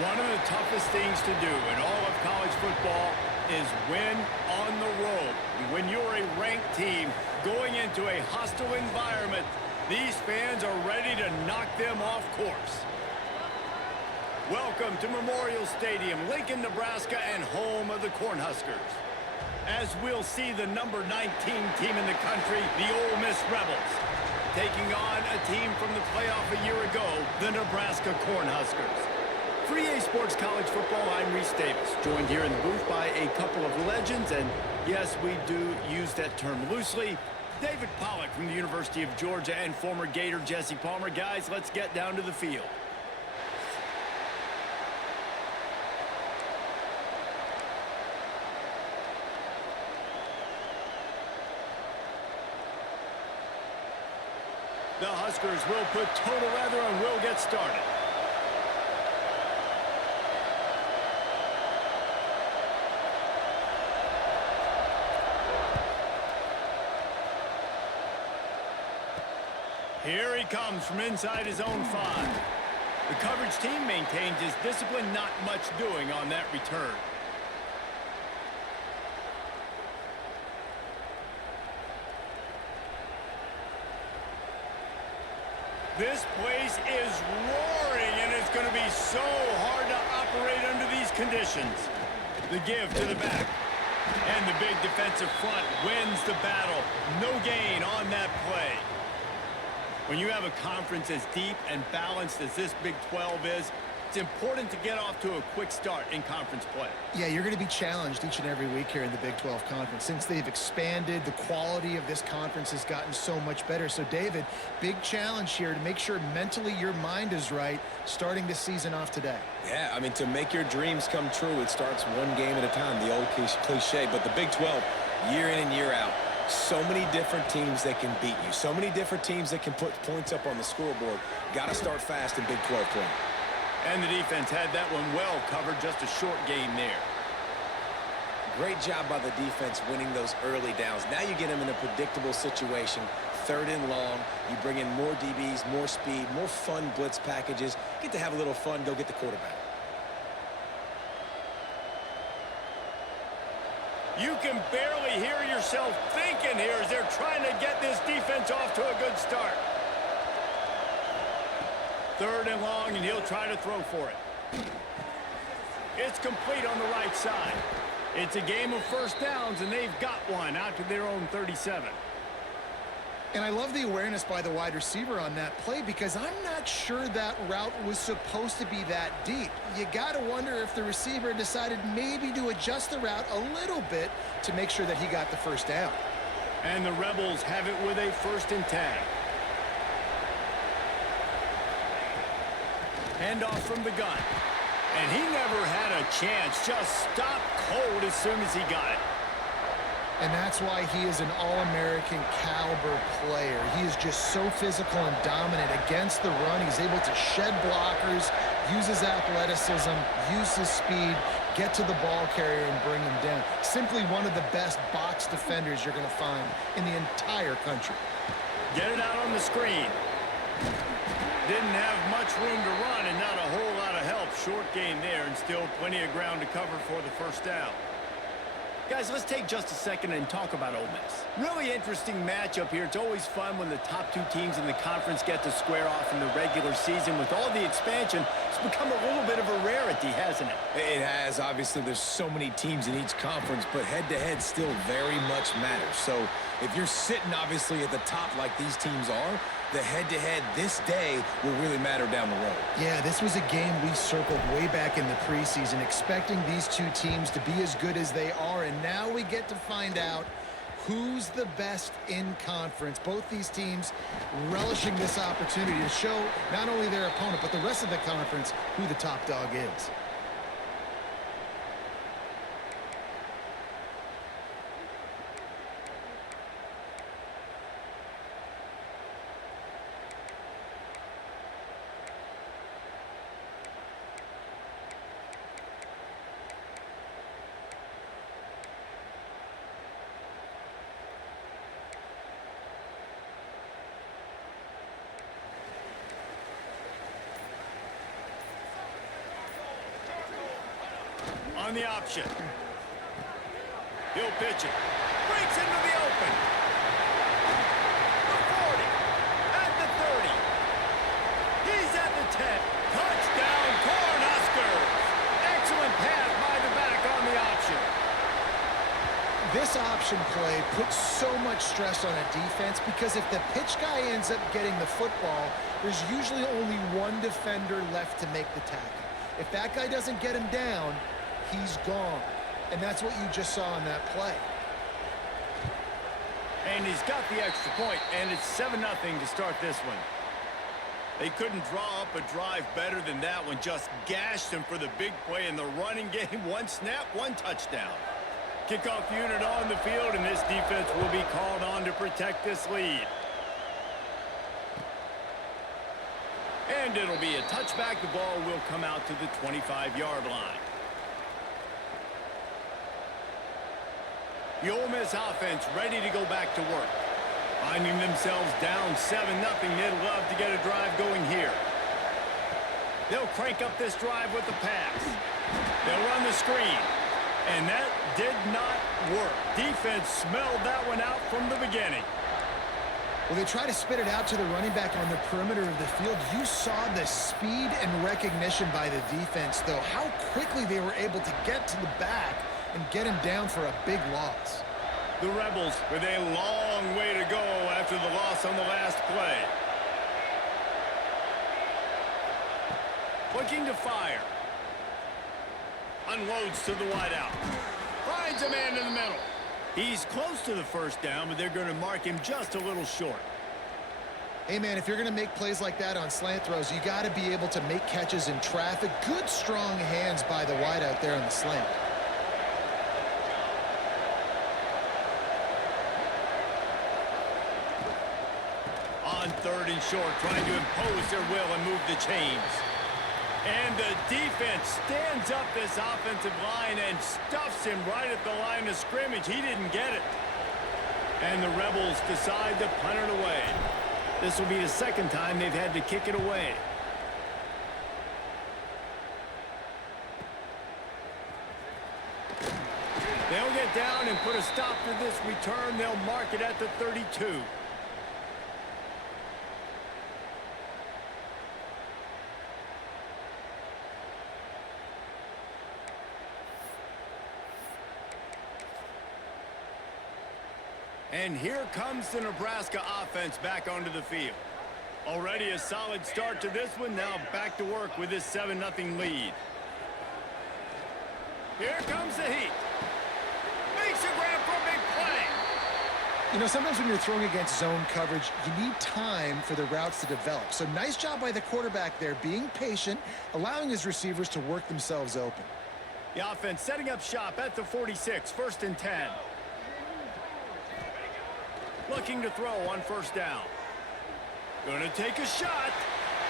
One of the toughest things to do in all of college football is win on the road. When you're a ranked team going into a hostile environment, these fans are ready to knock them off course. Welcome to Memorial Stadium, Lincoln, Nebraska, and home of the Cornhuskers. As we'll see the number 19 team in the country, the Ole Miss Rebels, taking on a team from the playoff a year ago, the Nebraska Cornhuskers. For EA Sports College Football, I'm Reese Davis, joined here in the booth by a couple of legends, and yes, we do use that term loosely. David Pollack from the University of Georgia and former Gator Jesse Palmer. Guys, let's get down to the field. The Huskers will put total weather and will get started. Here he comes from inside his own 5. The coverage team maintains his discipline, not much doing on that return. This place is roaring, and it's going to be so hard to operate under these conditions. The give to the back. And the big defensive front wins the battle. No gain on that play. When you have a conference as deep and balanced as this Big 12 is, it's important to get off to a quick start in conference play. Yeah, you're going to be challenged each and every week here in the Big 12 Conference. Since they've expanded, the quality of this conference has gotten so much better. So, David, big challenge here to make sure mentally your mind is right starting this season off today. Yeah, I mean, to make your dreams come true, it starts one game at a time, the old cliche. But the Big 12, year in and year out, so many different teams that can beat you. So many different teams that can put points up on the scoreboard. Got to start fast in Big 12 play. And the defense had that one well covered, just a short gain there. Great job by the defense winning those early downs. Now you get them in a predictable situation. 3rd and long. You bring in more DBs, more speed, more fun blitz packages. Get to have a little fun. Go get the quarterback. You can barely hear yourself thinking here as they're trying to get this defense off to a good start. 3rd and long, and he'll try to throw for it. It's complete on the right side. It's a game of first downs, and they've got one out to their own 37. And I love the awareness by the wide receiver on that play because I'm not sure that route was supposed to be that deep. You got to wonder if the receiver decided maybe to adjust the route a little bit to make sure that he got the first down. And the Rebels have it with a 1st and 10. Handoff from the gun. And he never had a chance. Just stopped cold as soon as he got it. And that's why he is an All-American caliber player. He is just so physical and dominant against the run. He's able to shed blockers, use his athleticism, use his speed, get to the ball carrier and bring him down. Simply one of the best box defenders you're going to find in the entire country. Get it out on the screen. Didn't have much room to run and not a whole lot of help. Short gain there and still plenty of ground to cover for the first down. Guys, let's take just a second and talk about Ole Miss. Really interesting matchup here. It's always fun when the top 2 teams in the conference get to square off in the regular season. With all the expansion, it's become a little bit of a rarity, hasn't it? It has. Obviously, there's so many teams in each conference, but head-to-head still very much matters. So if you're sitting, obviously, at the top like these teams are, the head-to-head this day will really matter down the road. Yeah, this was a game we circled way back in the preseason, expecting these 2 teams to be as good as they are, and now we get to find out who's the best in conference. Both these teams relishing this opportunity to show not only their opponent, but the rest of the conference who the top dog is. On the option. He'll pitch it. Breaks into the open. The 40. At the 30. He's at the 10. Touchdown, Cornhuskers. Excellent pass by the back on the option. This option play puts so much stress on a defense because if the pitch guy ends up getting the football, there's usually only one defender left to make the tackle. If that guy doesn't get him down, he's gone. And that's what you just saw in that play. And he's got the extra point, and it's 7-0 to start this one. They couldn't draw up a drive better than that one. Just gashed him for the big play in the running game. One snap, one touchdown. Kickoff unit on the field, and this defense will be called on to protect this lead. And it'll be a touchback. The ball will come out to the 25-yard line. The Ole Miss offense ready to go back to work. Finding themselves down 7-0, they'd love to get a drive going here. They'll crank up this drive with the pass. They'll run the screen. And that did not work. Defense smelled that one out from the beginning. Well, they try to spit it out to the running back on the perimeter of the field. You saw the speed and recognition by the defense, though, how quickly they were able to get to the back and get him down for a big loss. The Rebels with a long way to go after the loss on the last play. Looking to fire. Unloads to the wideout. Finds a man in the middle. He's close to the first down, but they're going to mark him just a little short. Hey, man, if you're going to make plays like that on slant throws, you got to be able to make catches in traffic. Good, strong hands by the wideout there on the slant. On 3rd and short, trying to impose their will and move the chains. And the defense stands up this offensive line and stuffs him right at the line of scrimmage. He didn't get it. And the Rebels decide to punt it away. This will be the second time they've had to kick it away. They'll get down and put a stop to this return. They'll mark it at the 32. And here comes the Nebraska offense back onto the field. Already a solid start to this one. Now back to work with this 7-0 lead. Here comes the heat. Makes a grab for a big play. You know, sometimes when you're throwing against zone coverage, you need time for the routes to develop. So nice job by the quarterback there, being patient, allowing his receivers to work themselves open. The offense setting up shop at the 46, 1st and 10. Looking to throw on 1st down. Gonna take a shot.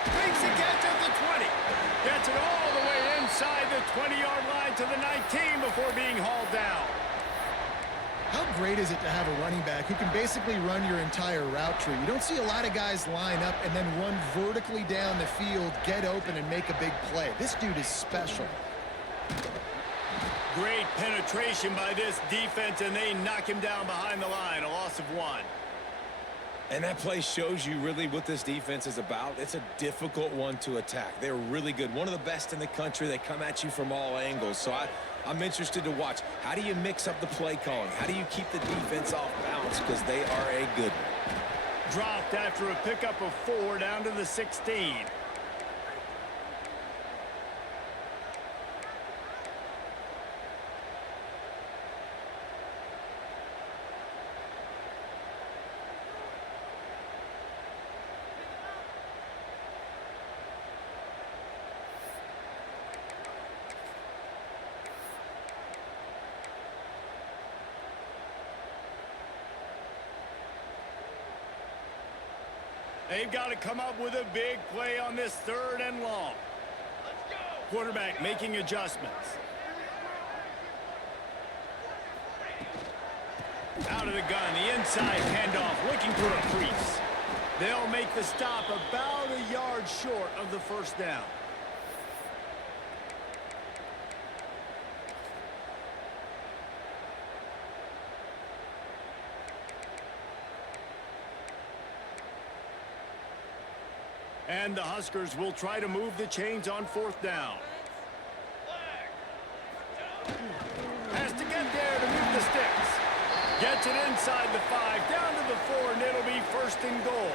Makes a catch at the 20. Gets it all the way inside the 20-yard line to the 19 before being hauled down. How great is it to have a running back who can basically run your entire route tree? You don't see a lot of guys line up and then run vertically down the field, get open, and make a big play. This dude is special. Great penetration by this defense, and they knock him down behind the line. A loss of 1. And that play shows you really what this defense is about. It's a difficult one to attack. They're really good. One of the best in the country. They come at you from all angles. So I'm interested to watch. How do you mix up the play calling? How do you keep the defense off balance? Because they are a good one. Dropped after a pickup of 4 down to the 16. They've got to come up with a big play on this 3rd and long. Let's go. Quarterback making adjustments. Out of the gun, the inside handoff, looking for a crease. They'll make the stop about a yard short of the 1st down. And the Huskers will try to move the chains on 4th down. Has to get there to move the sticks. Gets it inside the 5, down to the 4, and it'll be 1st and goal.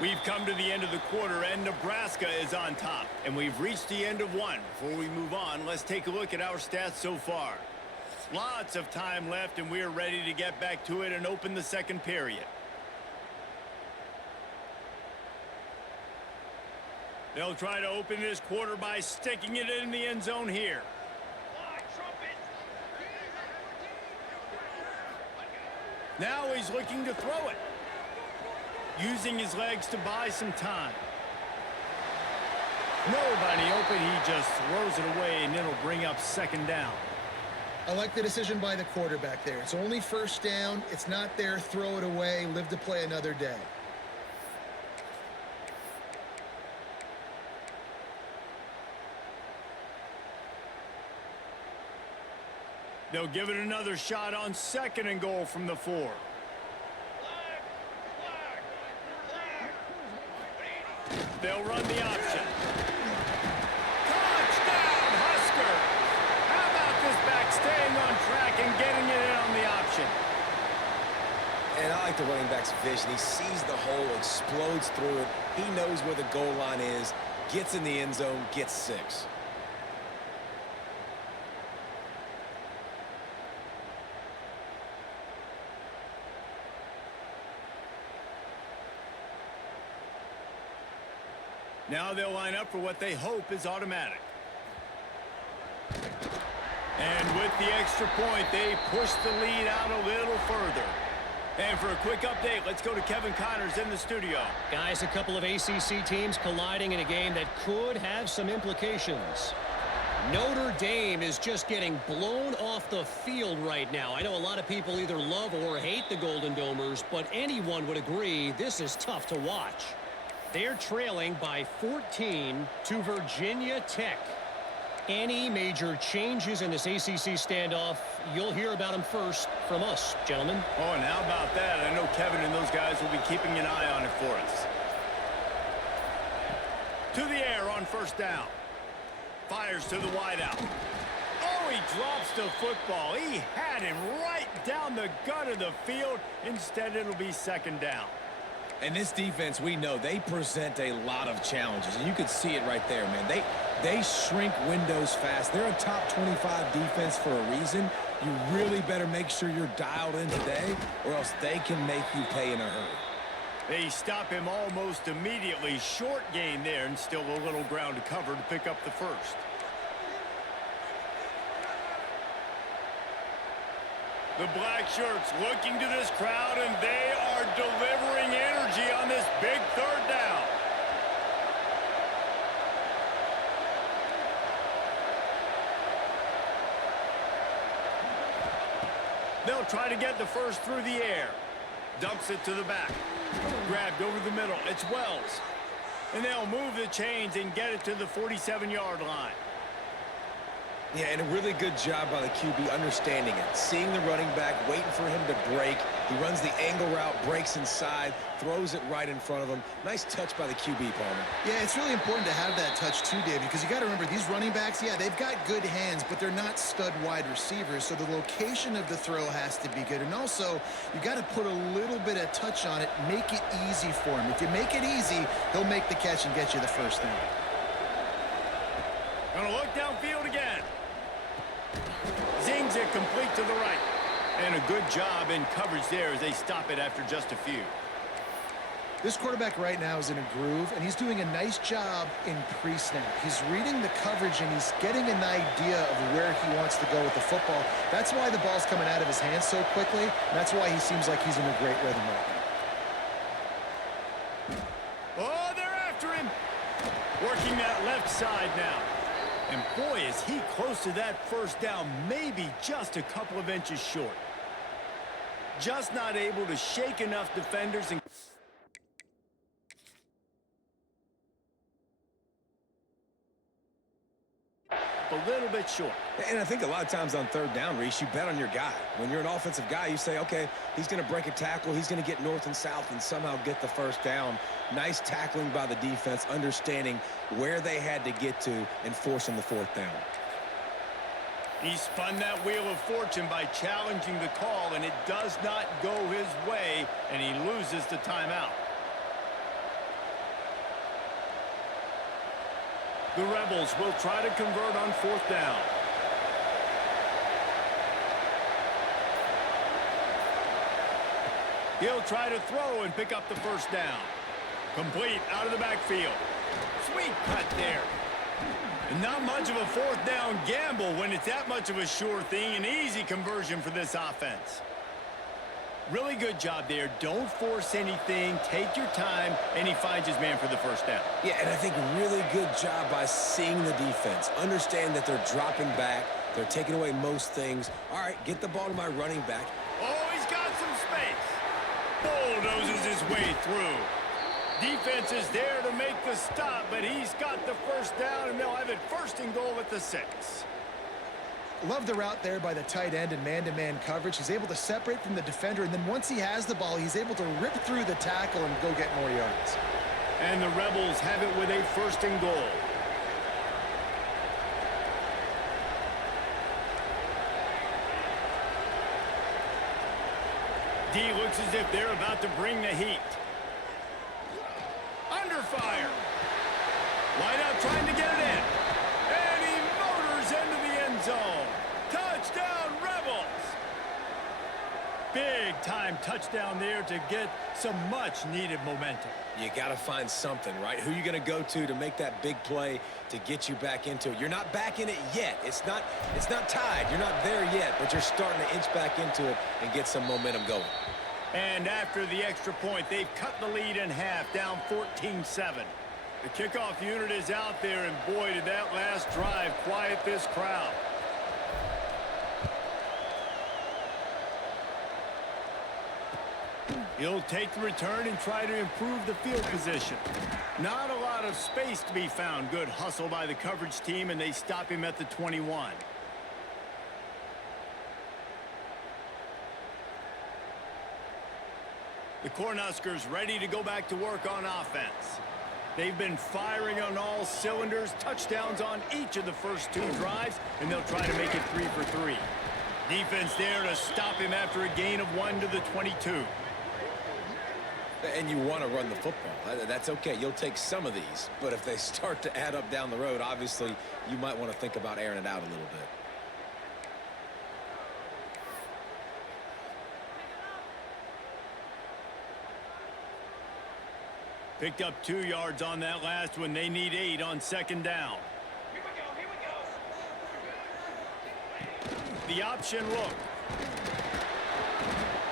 We've come to the end of the quarter, and Nebraska is on top. And we've reached the end of one. Before we move on, let's take a look at our stats so far. Lots of time left, and we're ready to get back to it and open the second period. They'll try to open this quarter by sticking it in the end zone here. Now he's looking to throw it. Using his legs to buy some time. Nobody open, he just throws it away, and it'll bring up 2nd down. I like the decision by the quarterback there. It's only 1st down. It's not there. Throw it away. Live to play another day. They'll give it another shot on 2nd and goal from the 4. They'll run the option. Touchdown, Huskers! How about this back staying on track and getting it in on the option? And I like the running back's vision. He sees the hole, explodes through it. He knows where the goal line is, gets in the end zone, gets 6. Now they'll line up for what they hope is automatic. And with the extra point, they push the lead out a little further. And for a quick update, let's go to Kevin Connors in the studio. Guys, a couple of ACC teams colliding in a game that could have some implications. Notre Dame is just getting blown off the field right now. I know a lot of people either love or hate the Golden Domers, but anyone would agree this is tough to watch. They're trailing by 14 to Virginia Tech. Any major changes in this ACC standoff, you'll hear about them first from us, gentlemen. Oh, and how about that? I know Kevin and those guys will be keeping an eye on it for us. To the air on 1st down. Fires to the wideout. Oh, he drops the football. He had him right down the gut of the field. Instead, it'll be 2nd down. And this defense, we know, they present a lot of challenges. And you could see it right there, man. They shrink windows fast. They're a top 25 defense for a reason. You really better make sure you're dialed in today, or else they can make you pay in a hurry. They stop him almost immediately. Short gain there, and still a little ground to cover to pick up the 1st. The black shirts looking to this crowd, and they are delivering energy on this big 3rd down. They'll try to get the 1st through the air. Dumps it to the back. Grabbed over the middle. It's Wells. And they'll move the chains and get it to the 47-yard line. Yeah, and a really good job by the QB understanding it. Seeing the running back, waiting for him to break. He runs the angle route, breaks inside, throws it right in front of him. Nice touch by the QB, Palmer. Yeah, it's really important to have that touch too, Dave, because you got to remember these running backs, yeah, they've got good hands, but they're not stud wide receivers, so the location of the throw has to be good. And also, you got to put a little bit of touch on it, make it easy for him. If you make it easy, he'll make the catch and get you the 1st down. Gonna look downfield again. Zings it complete to the right. And a good job in coverage there as they stop it after just a few. This quarterback right now is in a groove, and he's doing a nice job in pre-snap. He's reading the coverage, and he's getting an idea of where he wants to go with the football. That's why the ball's coming out of his hands so quickly, and that's why he seems like he's in a great rhythm right now. Oh, they're after him. Working that left side now. And boy, is he close to that 1st down, maybe just a couple of inches short. Just not able to shake enough defenders and... a little bit short. And I think a lot of times on third down, Reese, you bet on your guy. When you're an offensive guy, you say, okay, he's going to break a tackle. He's going to get north and south and somehow get the first down. Nice tackling by the defense, understanding where they had to get to and forcing the fourth down. He spun that wheel of fortune by challenging the call, and it does not go his way, and he loses the timeout. The Rebels will try to convert on fourth down. He'll try to throw and pick up the first down. Complete out of the backfield. Sweet cut there. And not much of a fourth down gamble when it's that much of a sure thing. An easy conversion for this offense. Really good job there. Don't force anything. Take your time, and he finds his man for the first down. Yeah, and I think really good job by seeing the defense. Understand that they're dropping back. They're taking away most things. All right, get the ball to my running back. Oh, he's got some space. Bulldozes his way through. Defense is there to make the stop, but he's got the first down, and they'll have it first and goal at the 6. Love the route there by the tight end and man-to-man coverage. He's able to separate from the defender, and then once he has the ball, he's able to rip through the tackle and go get more yards. And the Rebels have it with a first and goal. D looks as if they're about to bring the heat. Under fire. Wide out trying to get it in. And he motors into the end zone. Touchdown, Rebels. Big time touchdown there to get some much needed momentum. You got to find something, right? Who are you going to go to make that big play to get you back into it? You're not back in it yet. It's not tied. You're not there yet, but you're starting to inch back into it and get some momentum going. And after the extra point, they've cut the lead in half, down 14-7. The kickoff unit is out there, and boy, did that last drive quiet this crowd. He'll take the return and try to improve the field position. Not a lot of space to be found. Good hustle by the coverage team, and they stop him at the 21. The Cornhuskers ready to go back to work on offense. They've been firing on all cylinders, touchdowns on each of the first 2 drives, and they'll try to make it 3 for 3. Defense there to stop him after a gain of 1 to the 22. And you want to run the football. That's okay. You'll take some of these. But if they start to add up down the road, obviously, you might want to think about airing it out a little bit. Picked up 2 yards on that last one. They need 8 on second down. Here we go. The option look.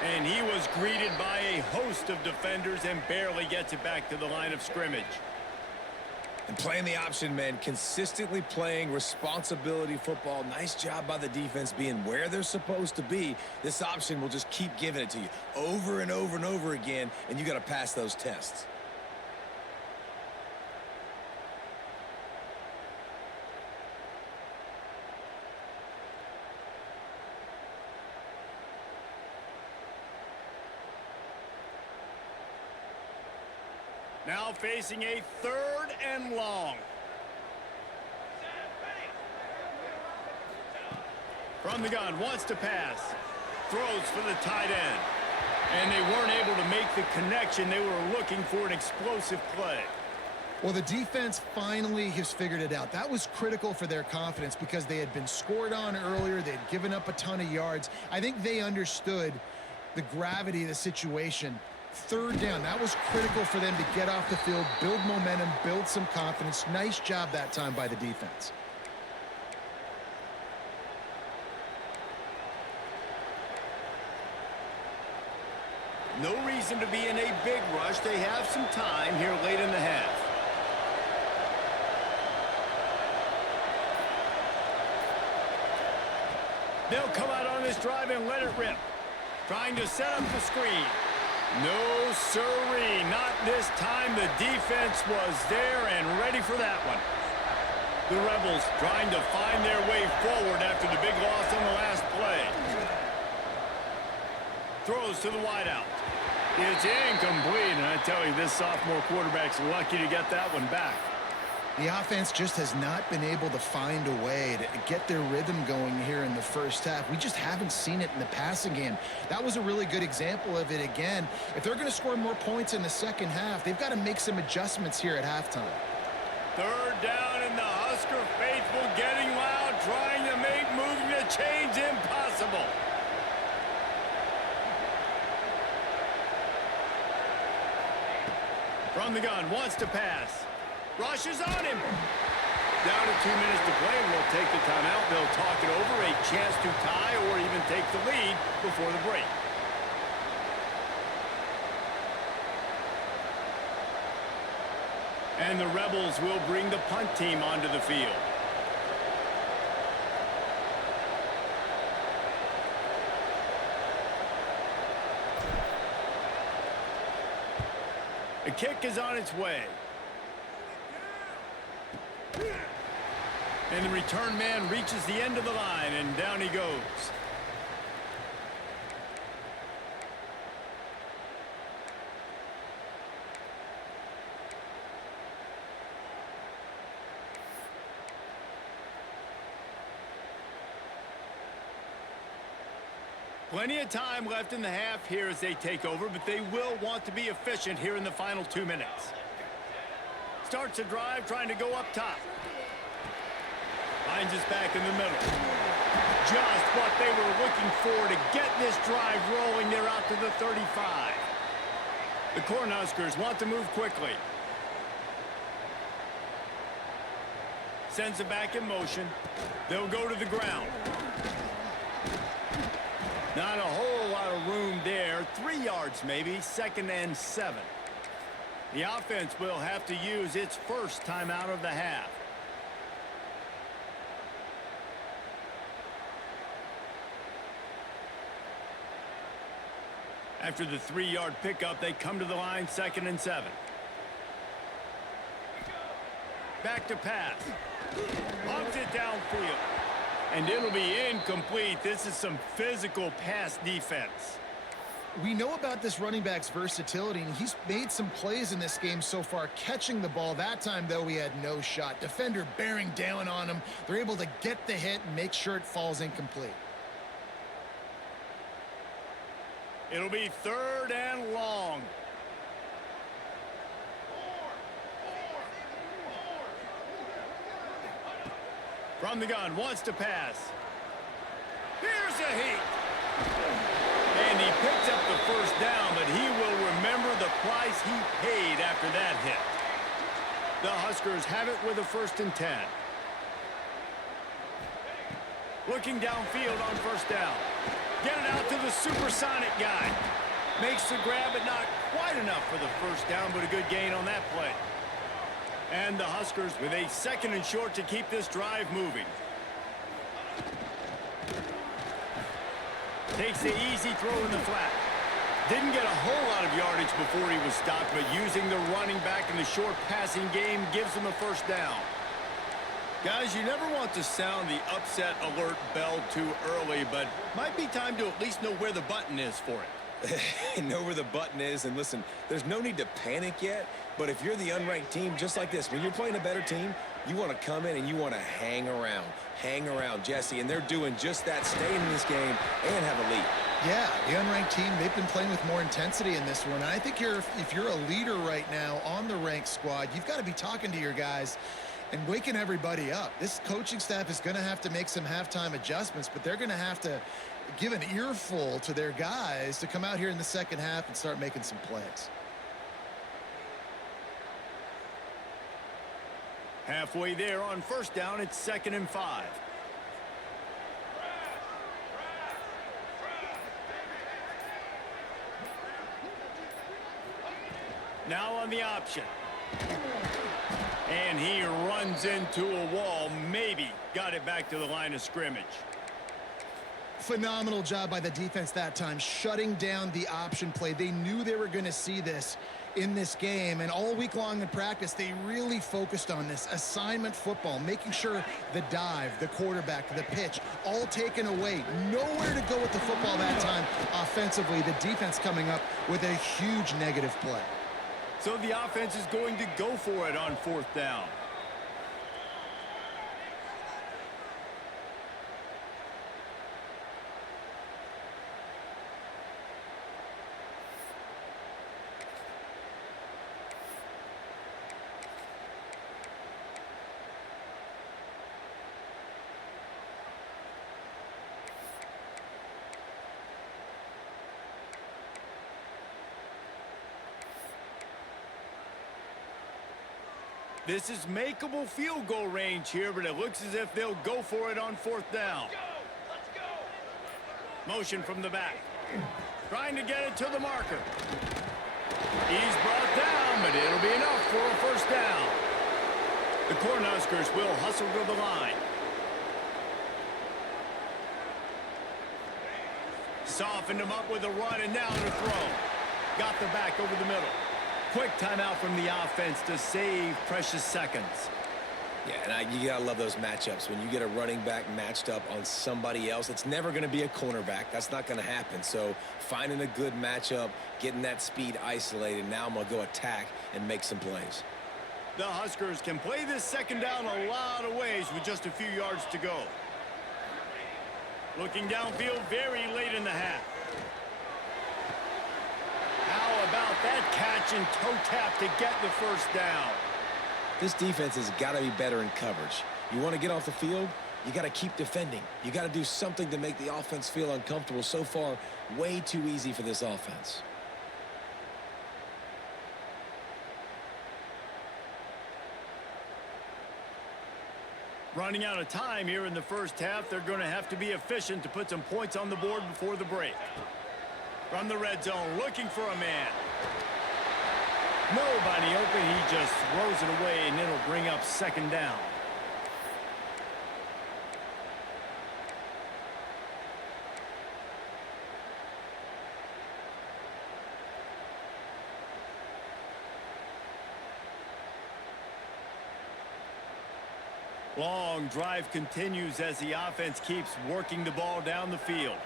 And he was greeted by a host of defenders and barely gets it back to the line of scrimmage. And playing the option, man, consistently playing responsibility football. Nice job by the defense being where they're supposed to be. This option will just keep giving it to you over and over and over again, and you got to pass those tests. Now facing a 3rd and long. From the gun, wants to pass. Throws for the tight end. And they weren't able to make the connection. They were looking for an explosive play. Well, the defense finally has figured it out. That was critical for their confidence because they had been scored on earlier. They had given up a ton of yards. I think they understood the gravity of the situation. 3rd down, that was critical for them to get off the field, build momentum, build some confidence. Nice job that time by the defense. No reason to be in a big rush. They have some time here late in the half. They'll come out on this drive and let it rip. Trying to set up the screen. No siree, not this time. The defense was there and ready for that one. The Rebels trying to find their way forward after the big loss on the last play. Throws to the wideout. It's incomplete, and I tell you, this sophomore quarterback's lucky to get that one back. The offense just has not been able to find a way to get their rhythm going here in the first half. We just haven't seen it in the passing game. That was a really good example of it again. If they're going to score more points in the second half, they've got to make some adjustments here at halftime. Third down, and the Husker faithful getting loud, trying to make moving the chains impossible. From the gun, wants to pass. Rushes on him. Down to 2 minutes to play, and we'll take the timeout. They'll talk it over, a chance to tie or even take the lead before the break. And the Rebels will bring the punt team onto the field. The kick is on its way. And the return man reaches the end of the line, and down he goes. Plenty of time left in the half here as they take over, but they will want to be efficient here in the final 2 minutes. Starts a drive trying to go up top. Finds us back in the middle. Just what they were looking for to get this drive rolling. They're out to the 35. The Cornhuskers want to move quickly. Sends it back in motion. They'll go to the ground. Not a whole lot of room there. 3 yards maybe, 2nd and 7. The offense will have to use its first timeout of the half. After the 3-yard pickup, they come to the line, 2nd and 7. Back to pass. Pumps it downfield. And it'll be incomplete. This is some physical pass defense. We know about this running back's versatility, and he's made some plays in this game so far, catching the ball. That time, though, he had no shot. Defender bearing down on him. They're able to get the hit and make sure it falls incomplete. It'll be 3rd and long. From the gun, wants to pass. Here's a heat. And he picks up the first down, but he will remember the price he paid after that hit. The Huskers have it with a 1st and 10. Looking downfield on 1st down. Get it out to the supersonic guy. Makes the grab, but not quite enough for the 1st down, but a good gain on that play. And the Huskers with a 2nd and short to keep this drive moving. Takes the easy throw in the flat. Didn't get a whole lot of yardage before he was stopped, but using the running back in the short passing game gives him a 1st down. Guys, you never want to sound the upset alert bell too early, but might be time to at least know where the button is for it. Know where the button is, and listen, there's no need to panic yet, but if you're the unranked team, just like this, when you're playing a better team, you want to come in and you want to hang around, Jesse, and they're doing just that, staying in this game and have a lead. Yeah, the unranked team, they've been playing with more intensity in this one. And I think if you're a leader right now on the ranked squad, you've got to be talking to your guys and waking everybody up. This coaching staff is going to have to make some halftime adjustments, but they're going to have to give an earful to their guys to come out here in the second half and start making some plays. Halfway there on 1st down, it's 2nd and 5. Now on the option. And he runs into a wall. Maybe got it back to the line of scrimmage. Phenomenal job by the defense that time, shutting down the option play. They knew they were going to see this in this game, and all week long in practice, they really focused on this assignment football, making sure the dive, the quarterback, the pitch, all taken away. Nowhere to go with the football that time offensively. The defense coming up with a huge negative play. So the offense is going to go for it on 4th down. This is makeable field goal range here, but it looks as if they'll go for it on 4th down. Let's go. Motion from the back. Trying to get it to the marker. He's brought down, but it'll be enough for a 1st down. The Cornhuskers will hustle to the line. Softened him up with a run, and now to throw. Got the back over the middle. Quick timeout from the offense to save precious seconds. Yeah, and you got to love those matchups. When you get a running back matched up on somebody else, it's never going to be a cornerback. That's not going to happen. So finding a good matchup, getting that speed isolated, now I'm going to go attack and make some plays. The Huskers can play this 2nd down a lot of ways with just a few yards to go. Looking downfield very late in the half. How about that catch and toe tap to get the 1st down? This defense has got to be better in coverage. You want to get off the field, you got to keep defending. You got to do something to make the offense feel uncomfortable. So far, way too easy for this offense. Running out of time here in the 1st half, they're going to have to be efficient to put some points on the board before the break. From the red zone, looking for a man. Nobody open, he just throws it away, and it'll bring up 2nd down. Long drive continues as the offense keeps working the ball down the field.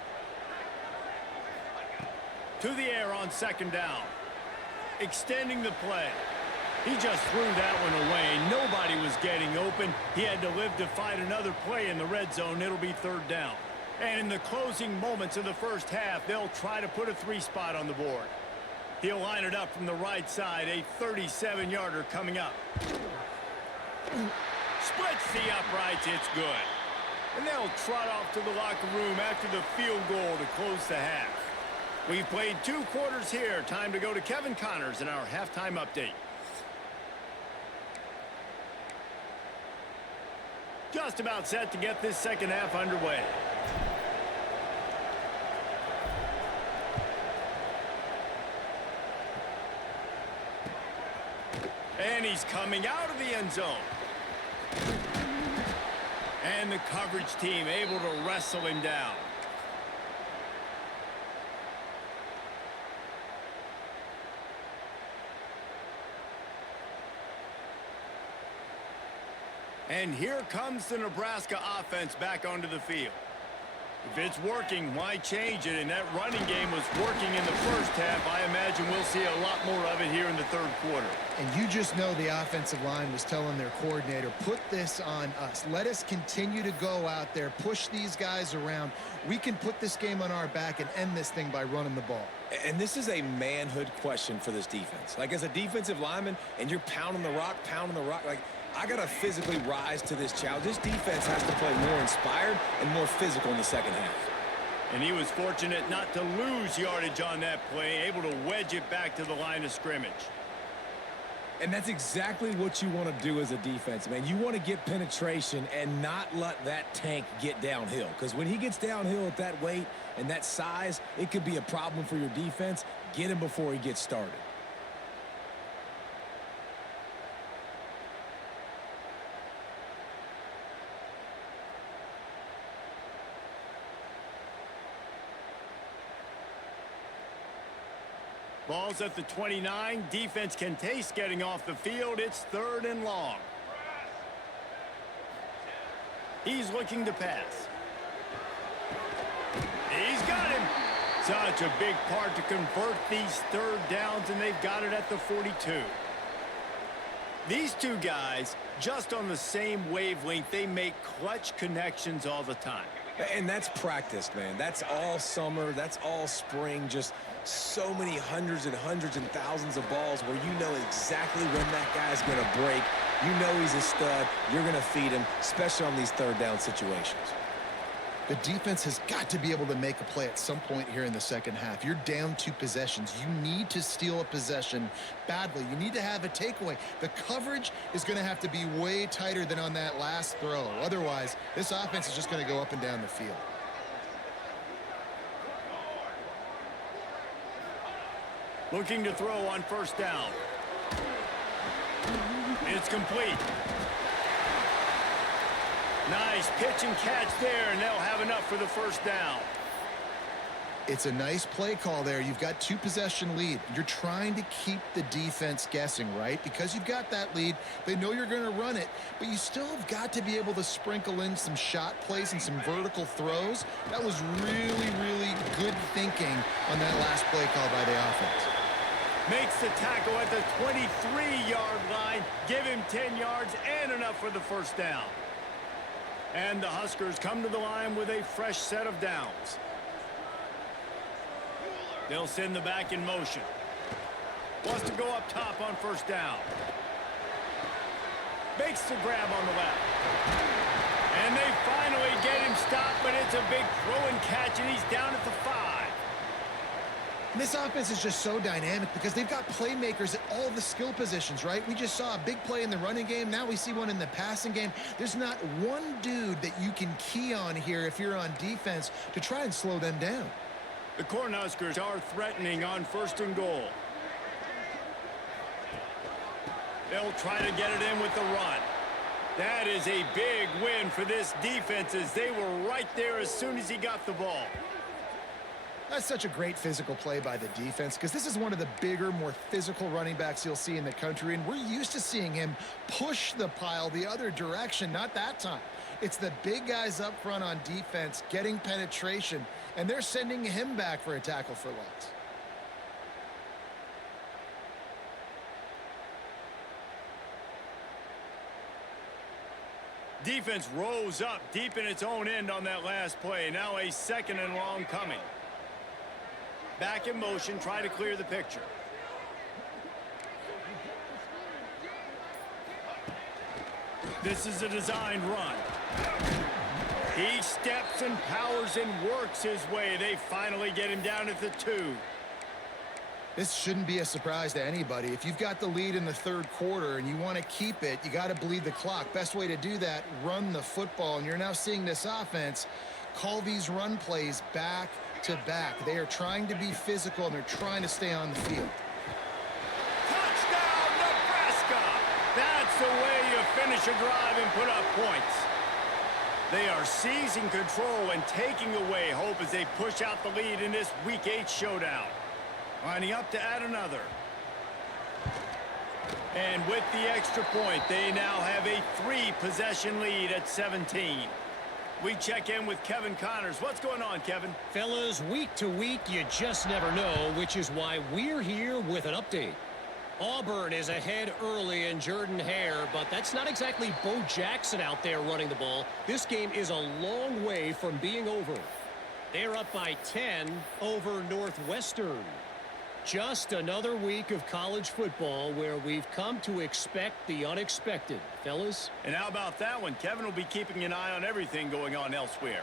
To the air on 2nd down. Extending the play. He just threw that one away. Nobody was getting open. He had to live to fight another play in the red zone. It'll be 3rd down. And in the closing moments of the 1st half, they'll try to put a 3 spot on the board. He'll line it up from the right side. A 37-yarder coming up. Splits the uprights. It's good. And they'll trot off to the locker room after the field goal to close the half. We've played 2 quarters here. Time to go to Kevin Connors in our halftime update. Just about set to get this 2nd half underway. And he's coming out of the end zone. And the coverage team able to wrestle him down. And here comes the Nebraska offense back onto the field. If it's working, why change it? And that running game was working in the 1st half. I imagine we'll see a lot more of it here in the 3rd quarter. And you just know the offensive line was telling their coordinator, put this on us. Let us continue to go out there, push these guys around. We can put this game on our back and end this thing by running the ball. And this is a manhood question for this defense. Like, as a defensive lineman, and you're pounding the rock, like, I got to physically rise to this challenge. This defense has to play more inspired and more physical in the 2nd half. And he was fortunate not to lose yardage on that play, able to wedge it back to the line of scrimmage. And that's exactly what you want to do as a defense, man. You want to get penetration and not let that tank get downhill. Because when he gets downhill at that weight and that size, it could be a problem for your defense. Get him before he gets started. Ball's at the 29. Defense can taste getting off the field. It's 3rd and long. He's looking to pass. He's got him. Such a big part to convert these 3rd downs, and they've got it at the 42. These two guys, just on the same wavelength, they make clutch connections all the time. And that's practice, man. That's all summer. That's all spring. Just so many hundreds and thousands of balls where you know exactly when that guy's going to break. You know he's a stud. You're going to feed him, especially on these 3rd down situations. The defense has got to be able to make a play at some point here in the second half. You're down 2 possessions. You need to steal a possession badly. You need to have a takeaway. The coverage is going to have to be way tighter than on that last throw. Otherwise, this offense is just going to go up and down the field. Looking to throw on 1st down. It's complete. Nice pitch and catch there, and they'll have enough for the 1st down. It's a nice play call there. You've got 2 possession lead. You're trying to keep the defense guessing, right? Because you've got that lead, they know you're going to run it, but you still have got to be able to sprinkle in some shot plays and some vertical throws. That was really, really good thinking on that last play call by the offense. Makes the tackle at the 23-yard line. Give him 10 yards and enough for the 1st down. And the Huskers come to the line with a fresh set of downs. They'll send the back in motion. Wants to go up top on 1st down. Makes the grab on the left. And they finally get him stopped, but it's a big throw and catch, and he's down at the 5. And this offense is just so dynamic because they've got playmakers at all the skill positions, right? We just saw a big play in the running game. Now we see one in the passing game. There's not one dude that you can key on here if you're on defense to try and slow them down. The Cornhuskers are threatening on 1st and goal. They'll try to get it in with the run. That is a big win for this defense as they were right there as soon as he got the ball. That's such a great physical play by the defense because this is one of the bigger, more physical running backs you'll see in the country, and we're used to seeing him push the pile the other direction. Not that time. It's the big guys up front on defense getting penetration, and they're sending him back for a tackle for loss. Defense rose up deep in its own end on that last play. Now a 2nd and long coming. Back in motion, try to clear the picture. This is a designed run. He steps and powers and works his way. They finally get him down at the 2. This shouldn't be a surprise to anybody. If you've got the lead in the 3rd quarter and you want to keep it, you got to bleed the clock. Best way to do that, run the football. And you're now seeing this offense call these run plays back to back. They are trying to be physical, and they're trying to stay on the field. Touchdown, Nebraska! That's the way you finish a drive and put up points. They are seizing control and taking away hope as they push out the lead in this Week 8 showdown. Lining up to add another. And with the extra point, they now have a 3-possession lead at 17. We check in with Kevin Connors. What's going on, Kevin? Fellas, week to week, you just never know, which is why we're here with an update. Auburn is ahead early in Jordan Hare, but that's not exactly Bo Jackson out there running the ball. This game is a long way from being over. They're up by 10 over Northwestern. Just another week of college football where we've come to expect the unexpected, fellas. And how about that one? Kevin will be keeping an eye on everything going on elsewhere.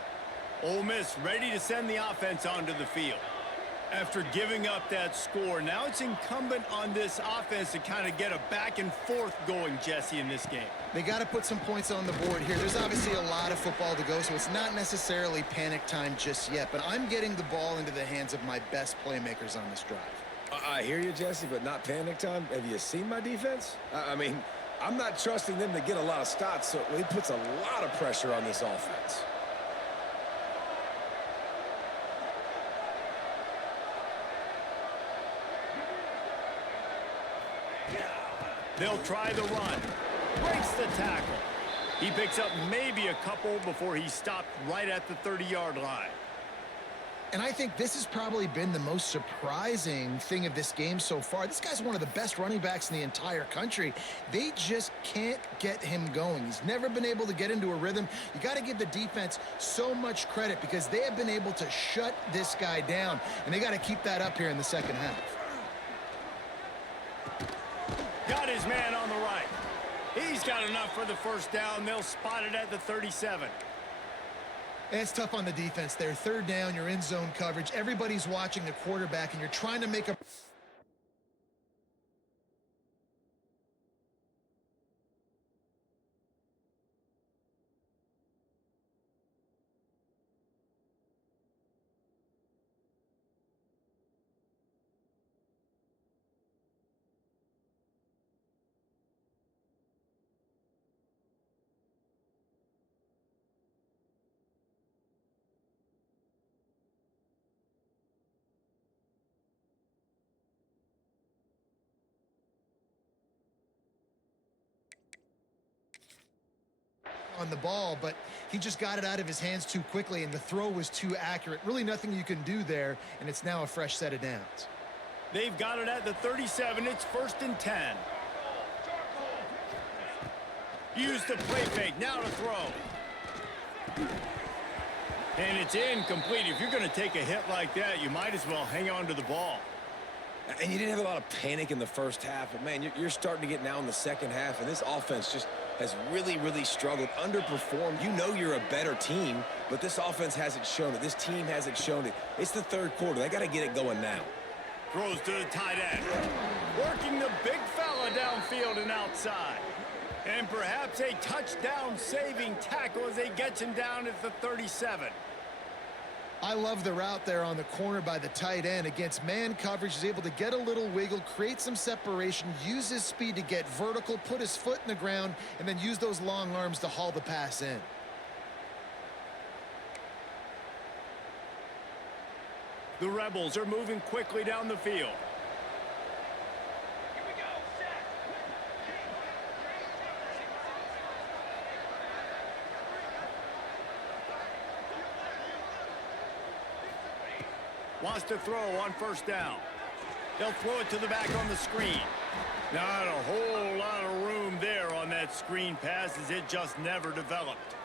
Ole Miss ready to send the offense onto the field. After giving up that score, now it's incumbent on this offense to kind of get a back and forth going, Jesse, in this game. They got to put some points on the board here. There's obviously a lot of football to go, so it's not necessarily panic time just yet, but I'm getting the ball into the hands of my best playmakers on this drive. I hear you, Jesse, but not panic time. Have you seen my defense? I mean, I'm not trusting them to get a lot of stops, so it puts a lot of pressure on this offense. They'll try the run. Breaks the tackle. He picks up maybe a couple before he stopped right at the 30-yard line. And I think this has probably been the most surprising thing of this game so far. This guy's one of the best running backs in the entire country. They just can't get him going. He's never been able to get into a rhythm. You got to give the defense so much credit because they have been able to shut this guy down, and they got to keep that up here in the second half. Got his man on the right. He's got enough for the first down. They'll spot it at the 37. And it's tough on the defense there. Third down, you're in zone coverage. Everybody's watching the quarterback, and you're trying to make a... on the ball, but he just got it out of his hands too quickly, and the throw was too accurate. Really nothing you can do there, and it's now a fresh set of downs. They've got it at the 37. It's 1st and 10. Use the play fake. Now to throw. And it's incomplete. If you're going to take a hit like that, you might as well hang on to the ball. And you didn't have a lot of panic in the first half, but, man, you're starting to get now in the second half, and this offense just has really, really struggled, underperformed. You know you're a better team, but this offense hasn't shown it. This team hasn't shown it. It's the third quarter. They got to get it going now. Throws to the tight end. Working the big fella downfield and outside. And perhaps a touchdown-saving tackle as they get him down at the 37. I love the route there on the corner by the tight end. Against man coverage, he's able to get a little wiggle, create some separation, use his speed to get vertical, put his foot in the ground, and then use those long arms to haul the pass in. The Rebels are moving quickly down the field. Here we go, set. Wants to throw on 1st down. They'll throw it to the back on the screen. Not a whole lot of room there on that screen pass as it just never developed.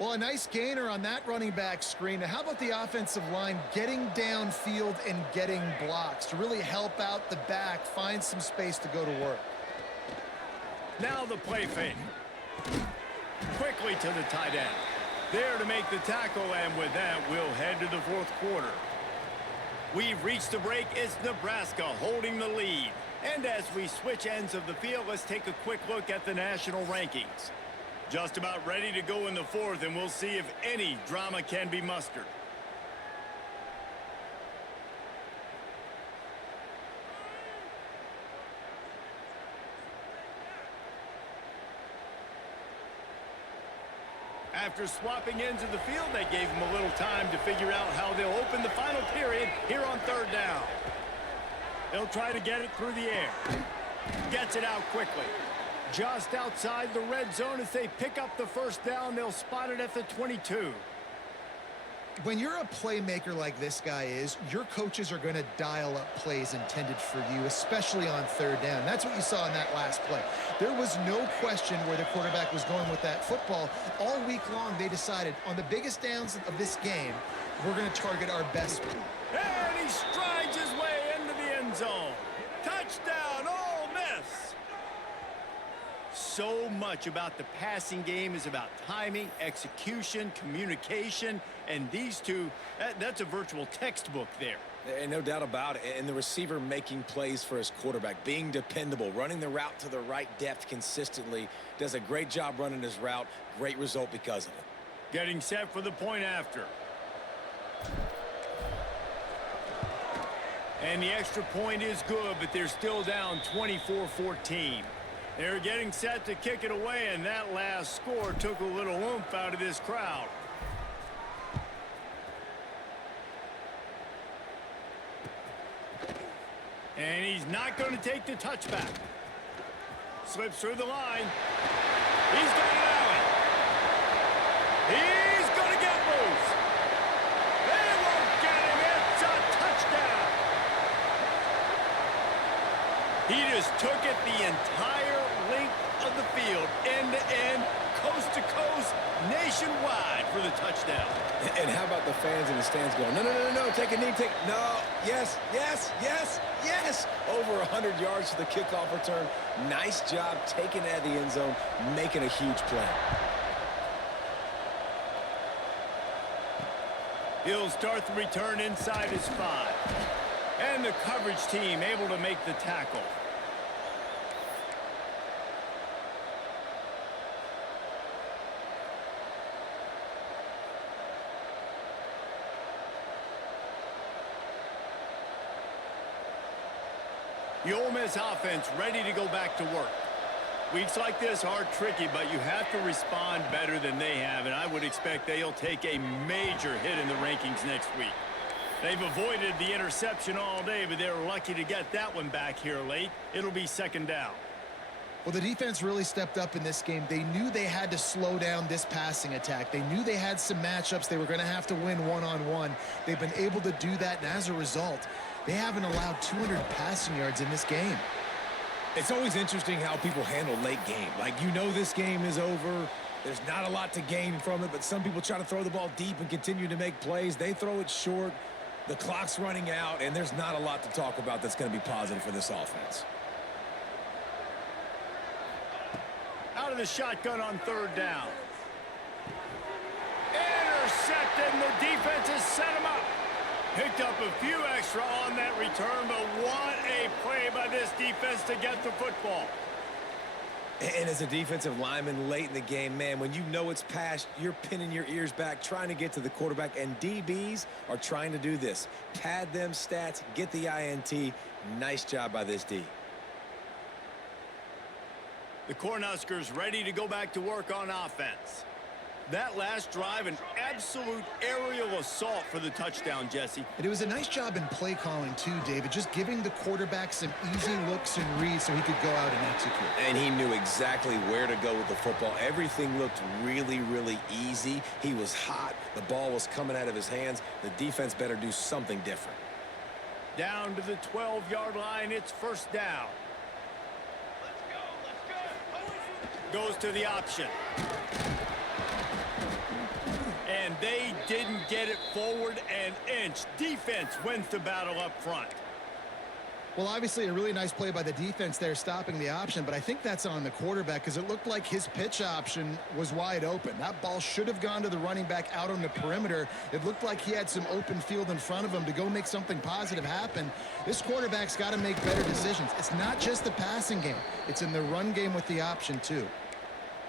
Well, a nice gainer on that running back screen. Now, how about the offensive line getting downfield and getting blocks to really help out the back, find some space to go to work? Now the play fake. Quickly to the tight end. There to make the tackle, and with that, we'll head to the 4th quarter. We've reached the break. It's Nebraska holding the lead. And as we switch ends of the field, let's take a quick look at the national rankings. Just about ready to go in the 4th, and we'll see if any drama can be mustered. After swapping ends of the field, that gave them a little time to figure out how they'll open the final period here on 3rd down. They'll try to get it through the air. Gets it out quickly. Just outside the red zone as they pick up the 1st down. They'll spot it at the 22. When you're a playmaker like this guy is, your coaches are going to dial up plays intended for you, especially on 3rd down. That's what you saw in that last play. There was no question where the quarterback was going with that football. All week long, they decided on the biggest downs of this game, we're going to target our best. And he strides his way into the end zone. Touchdown, Ole Miss! So much about the passing game is about timing, execution, communication, and these two, that's a virtual textbook there. And no doubt about it. And the receiver making plays for his quarterback, being dependable, running the route to the right depth consistently, does a great job running his route. Great result because of it. Getting set for the point after. And the extra point is good, but they're still down 24-14. They're getting set to kick it away, and that last score took a little oomph out of this crowd. And he's not going to take the touchback. Slips through the line. He's got an alley. He's going to get loose. They won't get him. It's a touchdown. He just took it the entire length of the field, end to end, coast to coast, nationwide for the touchdown. And how about the fans in the stands going, no, no, no, no, take a knee, no, yes, yes, yes, yes. Over 100 yards for the kickoff return. Nice job taking it out of the end zone, making a huge play. He'll start the return inside his 5. And the coverage team able to make the tackle. The Ole Miss offense ready to go back to work. Weeks like this are tricky, but you have to respond better than they have, and I would expect they'll take a major hit in the rankings next week. They've avoided the interception all day, but they're lucky to get that one back here late. It'll be second down. Well, the defense really stepped up in this game. They knew they had to slow down this passing attack. They knew they had some matchups they were going to have to win one-on-one. They've been able to do that, and as a result, they haven't allowed 200 passing yards in this game. It's always interesting how people handle late game. Like, you know this game is over. There's not a lot to gain from it, but some people try to throw the ball deep and continue to make plays. They throw it short. The clock's running out, and there's not a lot to talk about that's going to be positive for this offense. Out of the shotgun on third down. Intercepted, and the defense has set him up. Picked up a few extra on that return, but what a play by this defense to get the football. And as a defensive lineman late in the game, man, when you know it's past, you're pinning your ears back, trying to get to the quarterback, and DBs are trying to do this. Pad them stats, get the INT. Nice job by this D. The Cornhuskers ready to go back to work on offense. That last drive, an absolute aerial assault for the touchdown, Jesse. And it was a nice job in play calling, too, David, just giving the quarterback some easy looks and reads so he could go out and execute. And he knew exactly where to go with the football. Everything looked really, really easy. He was hot. The ball was coming out of his hands. The defense better do something different. Down to the 12-yard line, it's first down. Goes to the option. And they didn't get it forward an inch. Defense wins the battle up front. Well, obviously a really nice play by the defense there stopping the option, but I think that's on the quarterback because it looked like his pitch option was wide open. That ball should have gone to the running back out on the perimeter. It looked like he had some open field in front of him to go make something positive happen. This quarterback's got to make better decisions. It's not just the passing game. It's in the run game with the option, too.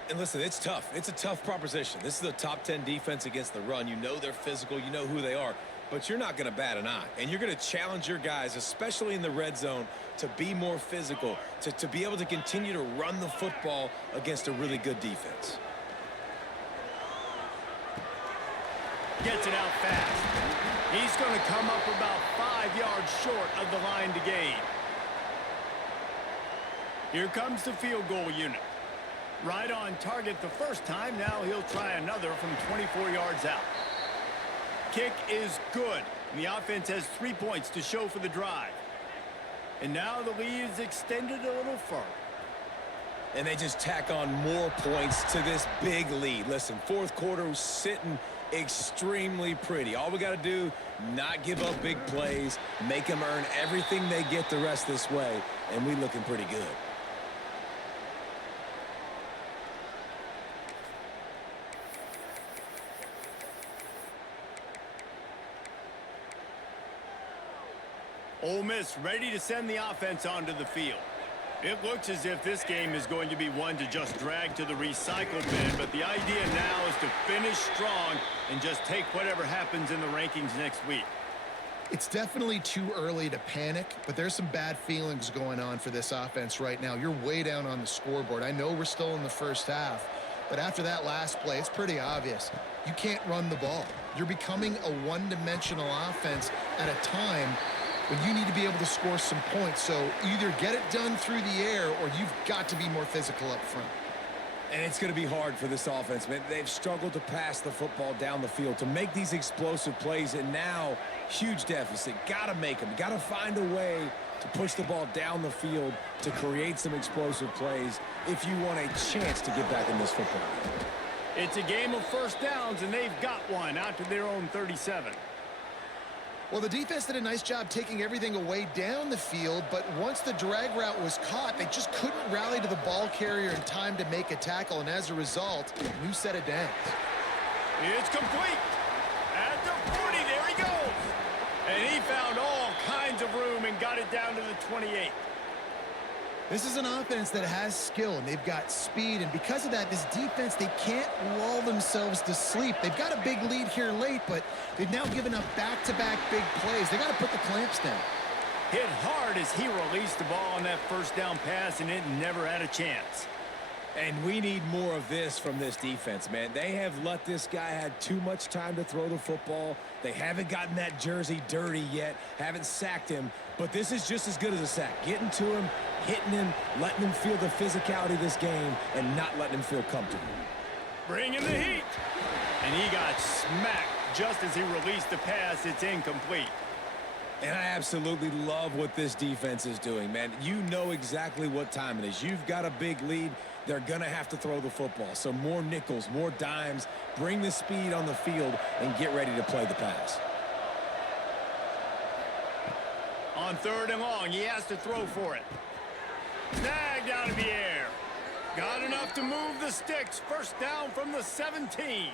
And listen, it's tough. It's a tough proposition. This is a top 10 defense against the run. You know they're physical. You know who they are. But you're not going to bat an eye. And you're going to challenge your guys, especially in the red zone, to be more physical, to be able to continue to run the football against a really good defense. Gets it out fast. He's going to come up about 5 yards short of the line to gain. Here comes the field goal unit. Right on target the first time. Now he'll try another from 24 yards out. Kick is good. And the offense has 3 points to show for the drive. And now the lead is extended a little further. And they just tack on more points to this big lead. Listen, fourth quarter was sitting extremely pretty. All we got to do, not give up big plays, make them earn everything they get the rest this way, and we looking pretty good. Ole Miss ready to send the offense onto the field. It looks as if this game is going to be one to just drag to the recycle bin, but the idea now is to finish strong and just take whatever happens in the rankings next week. It's definitely too early to panic, but there's some bad feelings going on for this offense right now. You're way down on the scoreboard. I know we're still in the first half, but after that last play, it's pretty obvious. You can't run the ball. You're becoming a one-dimensional offense at a time when you need to be able to score some points. So either get it done through the air or you've got to be more physical up front. And it's going to be hard for this offense, man. They've struggled to pass the football down the field, to make these explosive plays, and now huge deficit. Got to make them. Got to find a way to push the ball down the field to create some explosive plays if you want a chance to get back in this football game. It's a game of first downs, and they've got one out to their own 37. Well, the defense did a nice job taking everything away down the field, but once the drag route was caught, they just couldn't rally to the ball carrier in time to make a tackle, and as a result, new set of downs. It's complete. At the 40, there he goes. And he found all kinds of room and got it down to the 28. This is an offense that has skill, and they've got speed, and because of that, this defense, they can't lull themselves to sleep. They've got a big lead here late, but they've now given up back-to-back big plays. They got to put the clamps down. Hit hard as he released the ball on that first down pass, and it never had a chance. And we need more of this from this defense, man. They have let this guy have too much time to throw the football. They haven't gotten that jersey dirty yet, haven't sacked him, but this is just as good as a sack. Getting to him, hitting him, letting him feel the physicality of this game, and not letting him feel comfortable. Bringing the heat. And he got smacked just as he released the pass. It's incomplete. And I absolutely love what this defense is doing, man. You know exactly what time it is. You've got a big lead. They're going to have to throw the football. So more nickels, more dimes, bring the speed on the field, and get ready to play the pass. On 3rd and long, he has to throw for it. Snagged out of the air. Got enough to move the sticks. First down from the 17.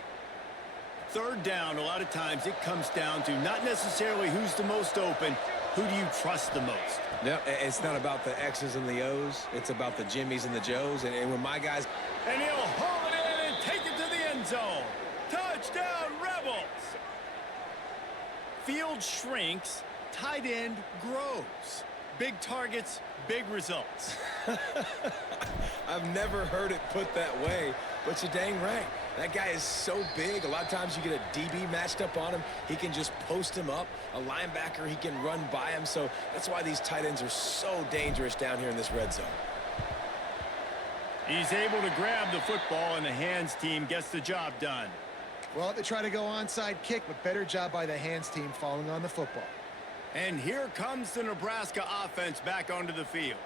3rd down, a lot of times it comes down to not necessarily who's the most open, who do you trust the most? Yep, it's not about the X's and the O's. It's about the Jimmys and the Joes. And when my guys... And he'll haul it in and take it to the end zone. Touchdown, Rebels! Field shrinks, tight end grows. Big targets, big results. I've never heard it put that way, but you're dang right. That guy is so big. A lot of times you get a DB matched up on him. He can just post him up. A linebacker, he can run by him. So that's why these tight ends are so dangerous down here in this red zone. He's able to grab the football, and the hands team gets the job done. Well, they try to go onside kick, but better job by the hands team falling on the football. And here comes the Nebraska offense back onto the field.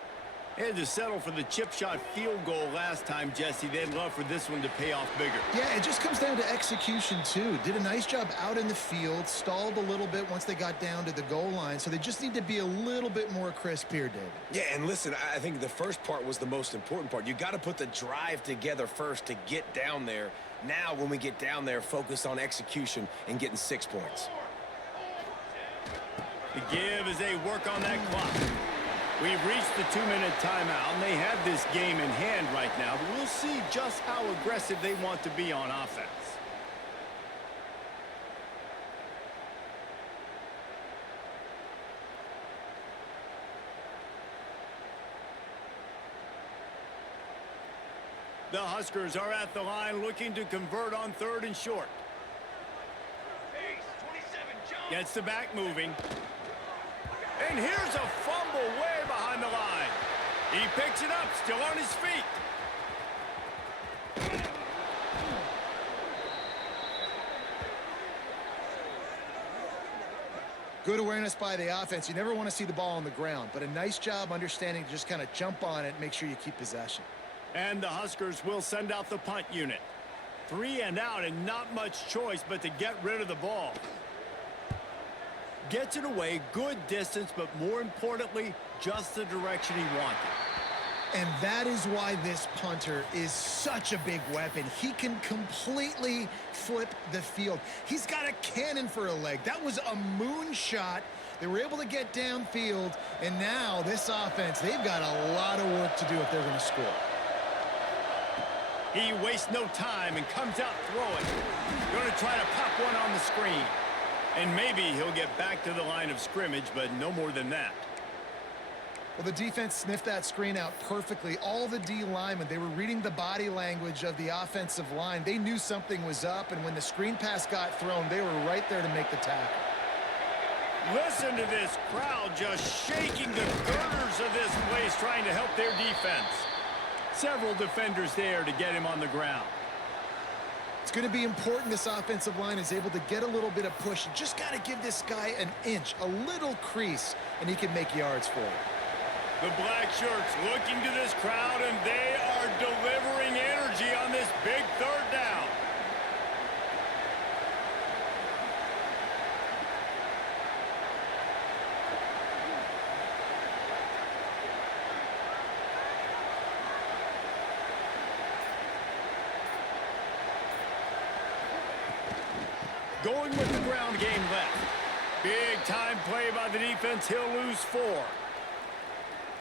They had to settle for the chip shot field goal last time, Jesse. They'd love for this one to pay off bigger. Yeah, it just comes down to execution, too. Did a nice job out in the field, stalled a little bit once they got down to the goal line, so they just need to be a little bit more crisp here, David. Yeah, and listen, I think the first part was the most important part. You got to put the drive together first to get down there. Now, when we get down there, focus on execution and getting 6 points. The give as they work on that clock. We've reached the 2-minute timeout, and they have this game in hand right now, but we'll see just how aggressive they want to be on offense. The Huskers are at the line looking to convert on 3rd and short. Gets the back moving. And here's a fumble way behind the line. He picks it up, still on his feet. Good awareness by the offense. You never want to see the ball on the ground, but a nice job understanding to just kind of jump on it and make sure you keep possession. And the Huskers will send out the punt unit. 3 and out, and not much choice but to get rid of the ball. Gets it away, good distance, but more importantly, just the direction he wanted. And that is why this punter is such a big weapon. He can completely flip the field. He's got a cannon for a leg. That was a moonshot. They were able to get downfield, and now this offense, they've got a lot of work to do if they're going to score. He wastes no time and comes out throwing. Going to try to pop one on the screen. And maybe he'll get back to the line of scrimmage, but no more than that. Well, the defense sniffed that screen out perfectly. All the D linemen, they were reading the body language of the offensive line. They knew something was up, and when the screen pass got thrown, they were right there to make the tackle. Listen to this crowd just shaking the girders of this place trying to help their defense. Several defenders there to get him on the ground. It's going to be important this offensive line is able to get a little bit of push. You just got to give this guy an inch, a little crease, and he can make yards for you. The black shirts looking to this crowd, and they are delivering energy on this big third down. Going with the ground game left. Big time play by the defense. He'll lose 4.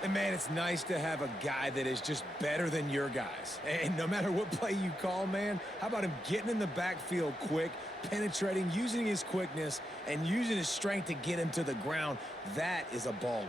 And, man, it's nice to have a guy that is just better than your guys. And no matter what play you call, man, how about him getting in the backfield quick, penetrating, using his quickness, and using his strength to get him to the ground? That is a baller.